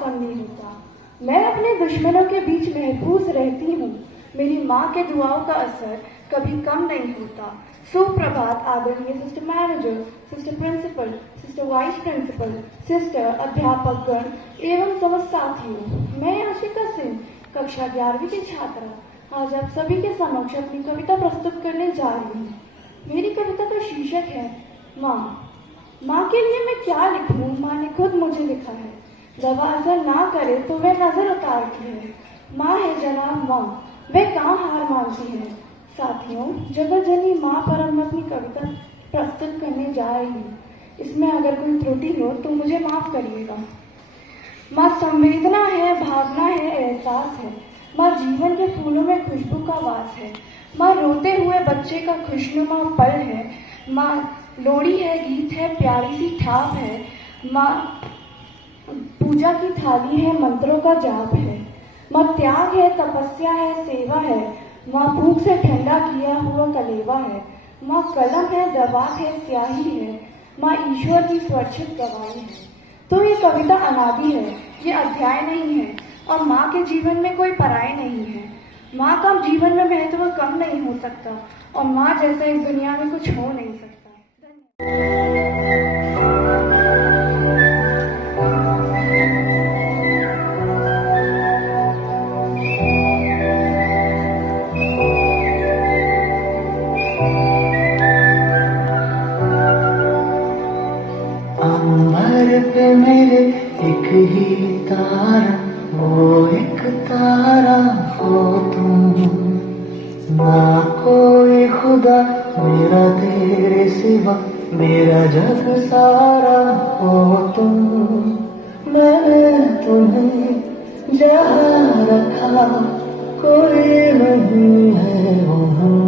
पसंद नहीं होता। मैं अपने दुश्मनों के बीच महफूज रहती हूँ। मेरी माँ के दुआओं का असर कभी कम नहीं होता। सुप्रभात आदरणीय sister manager, sister principal, sister vice principal, sister अध्यापकगण एवं समस्त साथियों। मैं आशिका सिंह, कक्षा 11वीं की छात्रा, आज आप सभी के समक्ष अपनी कविता प्रस्तुत करने जा रही हूँ। मेरी कविता का शीर्षक है माँ। माँ के लिए मैं क्या लिखूं, माँ ने खुद मुझे लिखा है। दवा असर ना करे तो वह नजर उतारती है। माँ है जनाब माँ, वह कहाँ हार मानती है। साथियों, जगत जननी माँ पर मैं अपनी कविता प्रस्तुत करने जा रही हूँ। इसमें अगर कोई त्रुटि हो तो मुझे माफ करिएगा। माँ संवेदना है, भावना है, एहसास है। माँ जीवन के फूलों में खुशबू का वास है। माँ रोते हुए बच्चे का खुशनुमा पल है। माँ लोड़ी है, गीत है, प्यारी सी ठाप है। माँ पूजा की थाली है, मंत्रों का जाप है। माँ त्याग है, तपस्या है, सेवा है। माँ भूख से ठंडा किया हुआ कलेवा है। माँ कलम है, दवा है, स्याही है। माँ ईश्वर की स्वच्छित गवाही है। तो ये कविता अनादि है, ये अध्याय नहीं है और माँ के जीवन में कोई पराय नहीं है। माँ का जीवन में महत्व कम नहीं हो सकता और माँ जैसा इस दुनिया में कुछ हो नहीं सकता। अंबर पे मेरे एक ही तारा, वो एक तारा हो तुम। ना कोई खुदा मेरा तेरे सिवा, मेरा जग सारा हो तुम। मैंने तुम्हें जहाँ रखा कोई नहीं है वहाँ।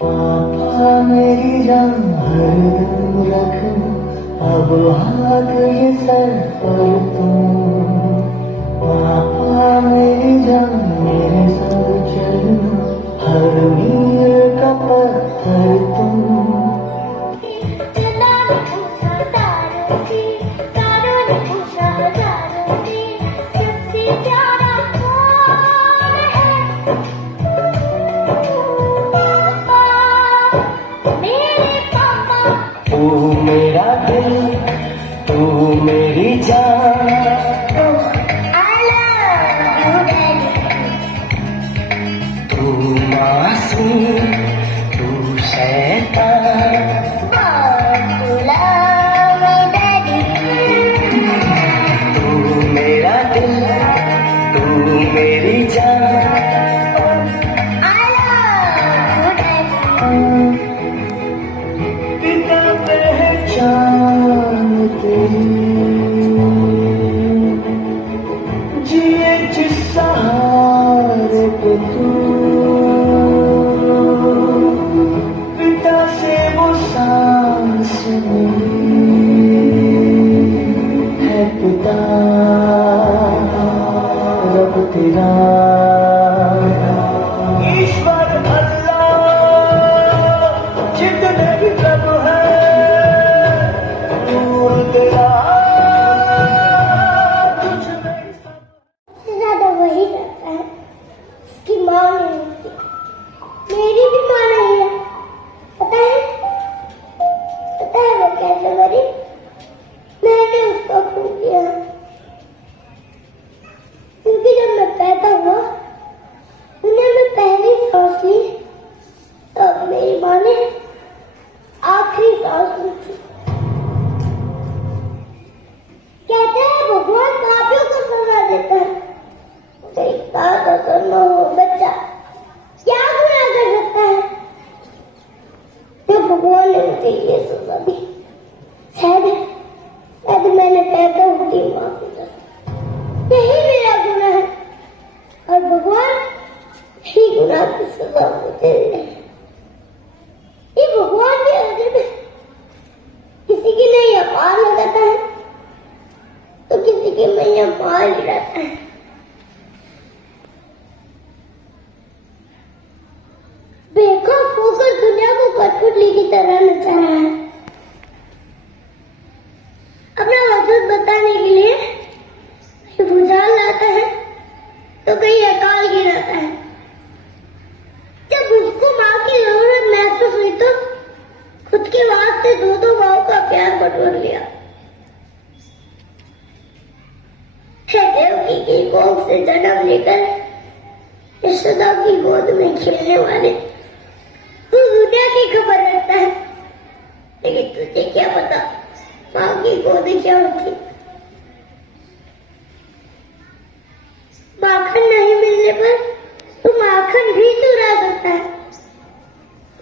पापा मेरी जान हरदम रखना, अब हाथ ये सर पर तुम। पापा मेरी जान मेरे संग चलना, हर मील का पत्थर तुम। तू मेरा दिल, तू मेरी जान, तू मासूम, तू शैतान, तू मेरा दिल, तू मेरी जान। पिता पहचान तेरी, जिए जिस सहारे पे तू। पिता से वो सांस मिली है, पिता रब तेरा। ईश्वर अल्लाह जितने भी प्रभु है, नूर तेरा तुझ में सब। सबसे ज्यादा वही करता है उसकी माँ नहीं होती। मेरी भी माँ नहीं है। पता है वो कैसे मरी? मैंने उसको खून किया। क्योंकि जब मैं पैदा हुआ, दुनिया में पहली सांस ली, तब मेरी माँ ने आखिरी सांस ली थी। कहते हैं भगवान पापियों को सजा देता है। तो एक बात अगर न हो, बच्चा क्या गुनाह कर सकता है? तो भगवान ने मुझे ये सजा दी। शायद मैंने पैदा होती माँ को सजा, यही मेरा गुनाह है और भगवान ही गुनाह की सजा मुझे दे रहे हैं। ये भगवान के नजर में किसी की नैया पार लगाता है तो किसी की मैया मार गिराता है। बेखौफ होकर दुनिया को कठपुतली की तरह नचा रहा है। अपना वजूद बताने के लिए जब भूचाल आता है तो कहीं अकाल गिराता है। जब उसको माँ की जरूरत महसूस हुई तो खुद के वास्ते दो माओ का प्यार बटोर लिया। देवकी की कोख से जन्म लेकर यशोदा की गोद में खेलने वाले तू दुनिया की खबर रखता है, लेकिन तुझे क्या पता माँ की गोद क्या होती। माखन नहीं मिलने पर तू माखन भी चुरा सकता है,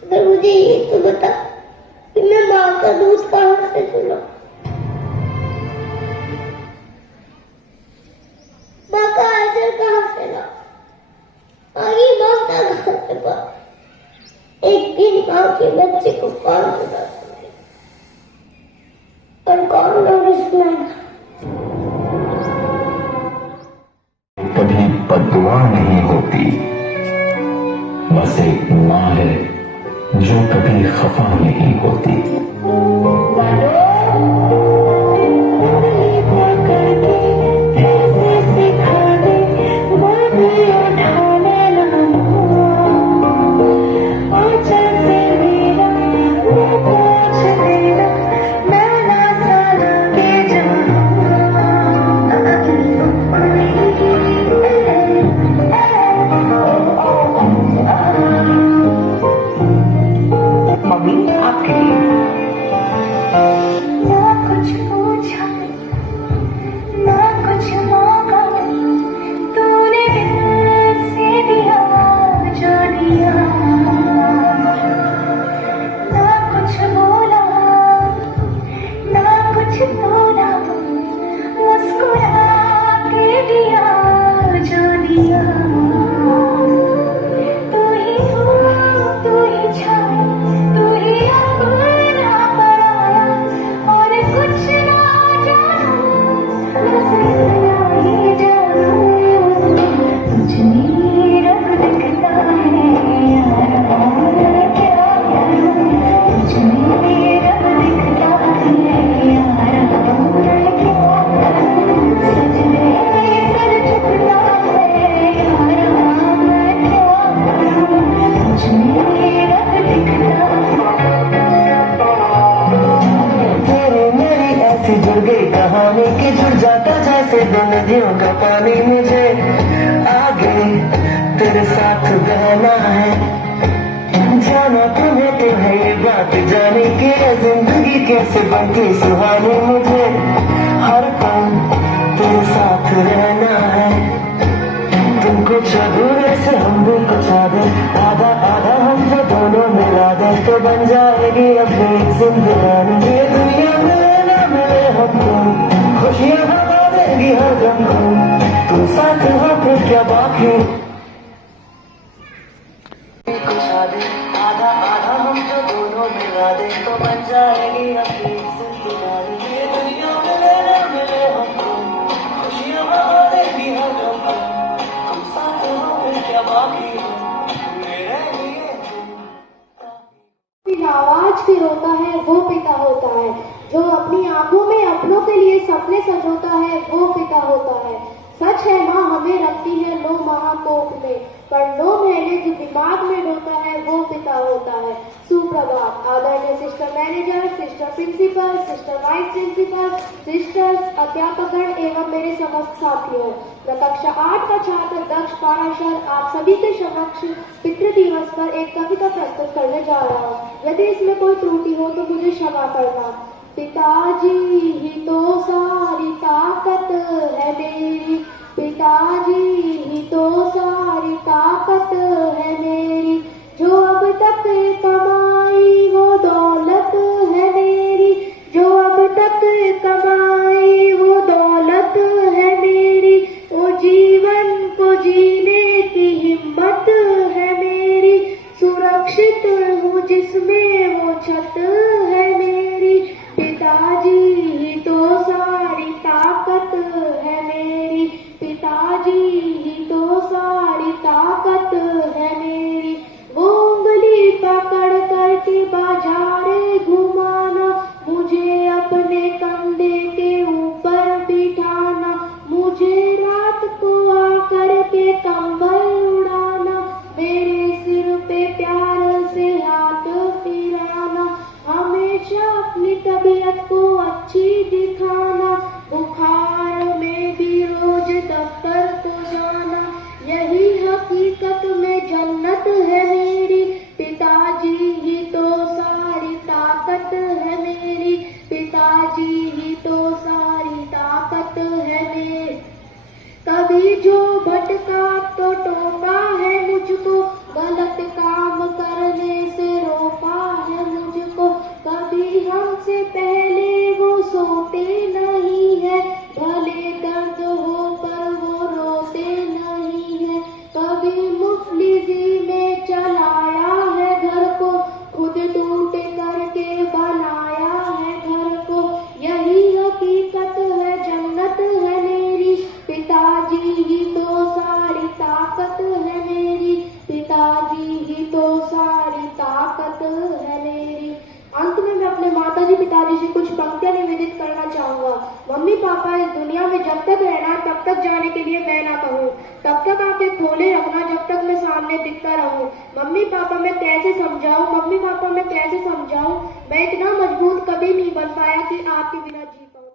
मगर मुझे ये तो बता कि मैं माँ का दूध कहाँ से चुराऊं। माँ का आंचल कहाँ से लाऊं, आगे ममता कहाँ से पाऊं। एक दिन माँ के बच्चे को कौन चुरा सके और कौन नॉलेज लाएगा। कभी बद्दुआ नहीं होती, बस एक माँ है जो कभी खफा नहीं होती। मम्मी आपके लिए ना कुछ पूछा ना कुछ मांगा, तूने दिल से दिया जो दिया। ना कुछ बोला ना कुछ बोला, मुस्कुरा के दिया जो दिया। तू ही हो तू ही छाया, तू ही अपना पराया, और कुछ ना जानूं बस इतना ही जानूं। तुझ में रब दिखता है यारा, क्या करूं। तुझ में रब दिखता है यारा, क्या करूं। सजने सर झुकता है यारा, मैं क्या करूं। तुझ में रब दिखता तेरी मेरी ऐसी जुड़ गई कहानी कि जुड़ जाता जैसे दो नदियों का पानी। मुझे आगे तेरे साथ बहना है, जाना तुम्हें तो है ये बात जाने की ये जिंदगी कैसे बनती सुहानी। मुझे हर पल तेरे साथ रहना है, तुम कुछ अधूरे से हम भी कुछ आधे, आधा आधा हम जो दोनों मिला दे तो बन जाएगी अपनी एक जिंदगानी। ये दुनिया मिले ना मिले हमको, खुशियाँ भगा देगी हर गम को, तुम साथ हो फिर क्या बाकी। कुछ आधे आधा आधा हम जो दोनों मिला दे तो बन जाएगी अपनी एक जिंदगानी। ये दुनिया मिले ना मिले हमको, खुशियाँ भगा देगी हर गम को, तुम साथ हो फिर क्या बाकी हो मेरे लिए बिन आवाज फिर होता है वो पिता होता है, जो अपनी आंखों में अपनों के लिए सपने सजोता है वो पिता होता है। सच है माँ हमें रखती है 9 महाकोख में, पर 9 महीने जो दिमाग में ढोता है वो पिता होता है। सुप्रभात आदरणीय sister manager, sister principal, sister vice principal, sisters, अध्यापकगण एवं मेरे समस्त साथियों। मैं कक्षा 8 का छात्र दक्ष पाराशर आप सभी के समक्ष पितृ दिवस पर एक कविता प्रस्तुत करने जा रहा हूँ। यदि इसमें कोई त्रुटि हो तो मुझे क्षमा करना। पिताजी ही तो सारी ताकत है मेरी, पिताजी ही तो सारी ताकत है मेरी, जो अब तक कमाई वो दौलत है मेरी, जो अब तक कमाई वो दौलत है मेरी, वो जीवन को जीने की हिम्मत है मेरी, सुरक्षित हूँ जिसमें वो छत है मेरी, पिताजी ही तो सारी ताकत है मेरी। रात को आकर के कंबल उड़ाना, मेरे सिर पे प्यार से हाथ फिराना, हमेशा अपनी तबीयत को अच्छी दिखाना, बुखार में भी रोज दफ्तर को जाना, यही हकीकत में जन्नत है मेरी, पिताजी ही तो सारी ताकत है मेरी, पिताजी ही तो सारी ताकत है मेरी। कभी जो भटका तो टोका है मुझको, गलत काम करने से रोका है मुझको, कभी हमसे पहले वो सोते नहीं है, भले दर्द हो पर वो रोते नहीं है, कभी मुफलिसी में चलाया है घर को, खुद टूट करके बनाया है घर को, यही हकीकत है जन्नत है मेरी, पिताजी ही तो सारी ताकत है मेरी, पिताजी ही तो सारी ताकत है मेरी। अंत में मैं अपने माताजी पिताजी से कुछ पंक्तियां निवेदित करना चाहूंगा। मम्मी पापा, इस दुनिया में जब तक रहना तब तक जाने के लिए मैं ना कहूँ, तब तक आंखें खोले रखना जब तक मैं सामने दिखता रहूं। मम्मी पापा मैं कैसे समझाऊं, मम्मी पापा मैं कैसे समझाऊं, मैं इतना मजबूत कभी नहीं बन पाया कि आपके बिना जी पाऊं।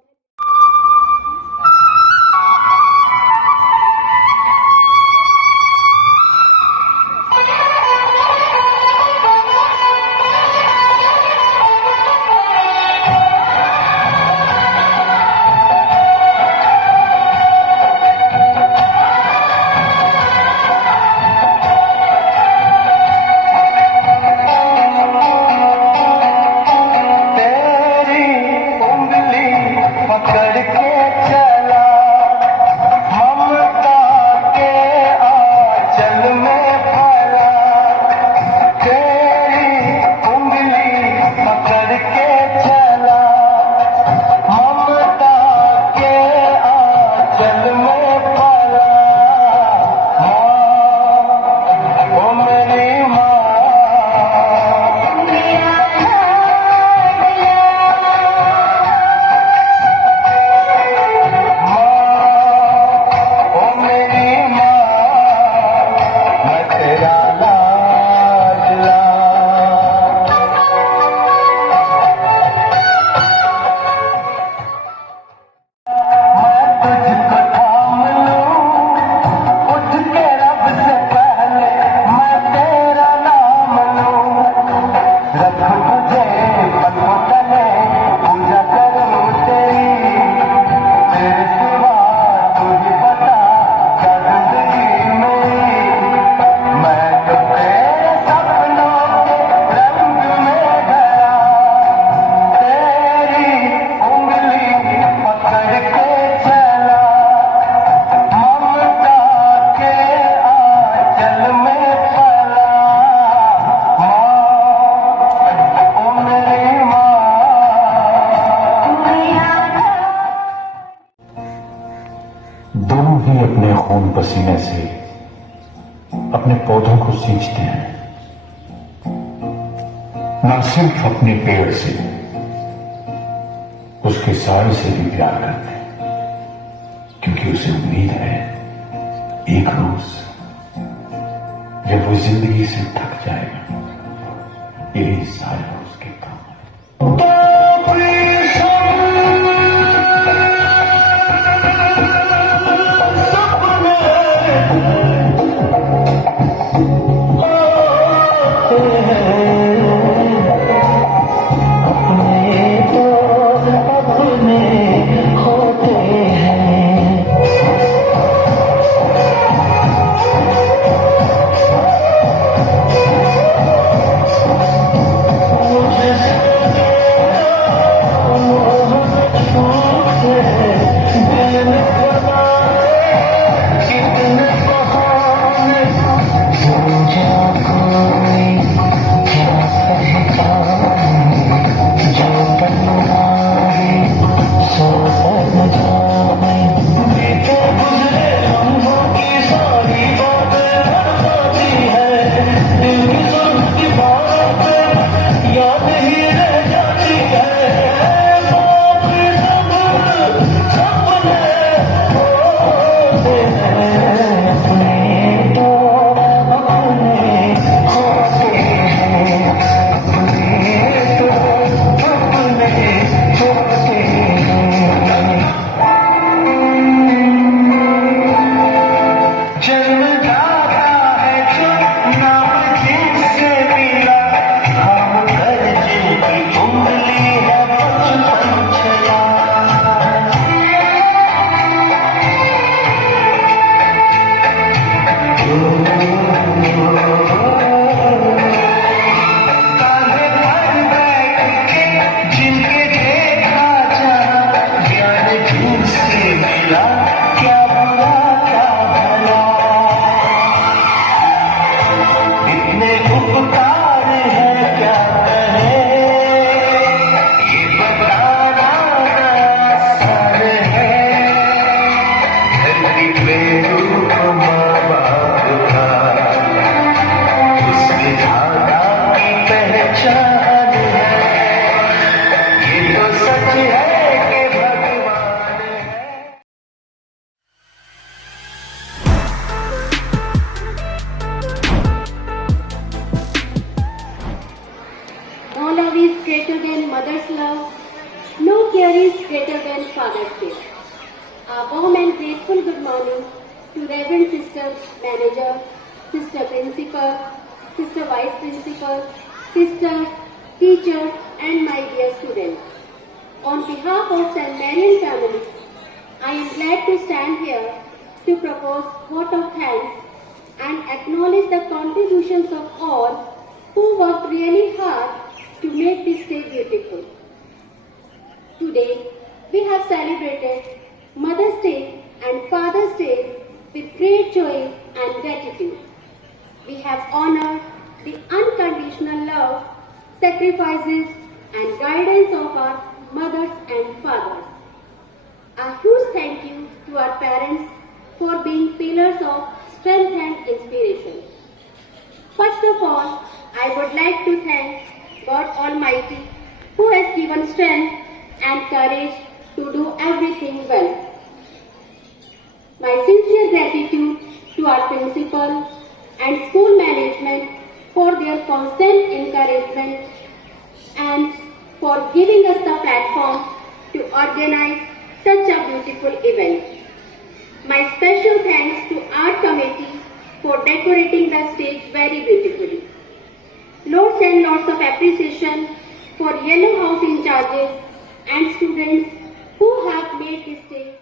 दोनों ही अपने खून पसीने से अपने पौधों को सींचते हैं, न सिर्फ अपने पेड़ से, उसके साय से भी प्यार करते हैं, क्योंकि उसे उम्मीद है एक रोज जब वो जिंदगी से थक जाएगा, यही साया उसके काम है। हैं अपने तो अपने होते हैं, अपने तो अपने होते हैं। जन्मदाता है जो नाम जिनसे मिला, हम कर जिनकी उंगली है बचपन चला। कांधे पर बैठ के जिनके देखा जहाँ, ज्ञान जिनसे मिला, क्या बुरा क्या भला। इतने उपकार है क्या कहें, ये बताना आसान है। धरती पे रूप माँ बाप का, उसके धागा की पहचान है। ये तो सच है कि भगवान है। No love is greater than mother's love. No care is greater than father's care. A warm and grateful good morning to Reverend Sister Manager, Sister Principal, Sister Vice Principal, Sisters, teachers and my dear students. On behalf of St. Marian family, I am glad to stand here to propose vote of thanks and acknowledge the contributions of all who worked really hard to make this day beautiful. Today, we have celebrated Mother's Day and Father's Day with great joy and gratitude. We have honored the unconditional love, sacrifices and guidance of our mothers and fathers. A huge thank you to our parents for being pillars of strength and inspiration. First of all, I would like to thank God Almighty who has given strength and courage to do everything well. My sincere gratitude to our principal and school management for their constant encouragement and for giving us the platform to organize such a beautiful event. My special thanks to our committee for decorating the stage very beautifully. Lots and lots of appreciation for Yellow House in charges and students who have made this day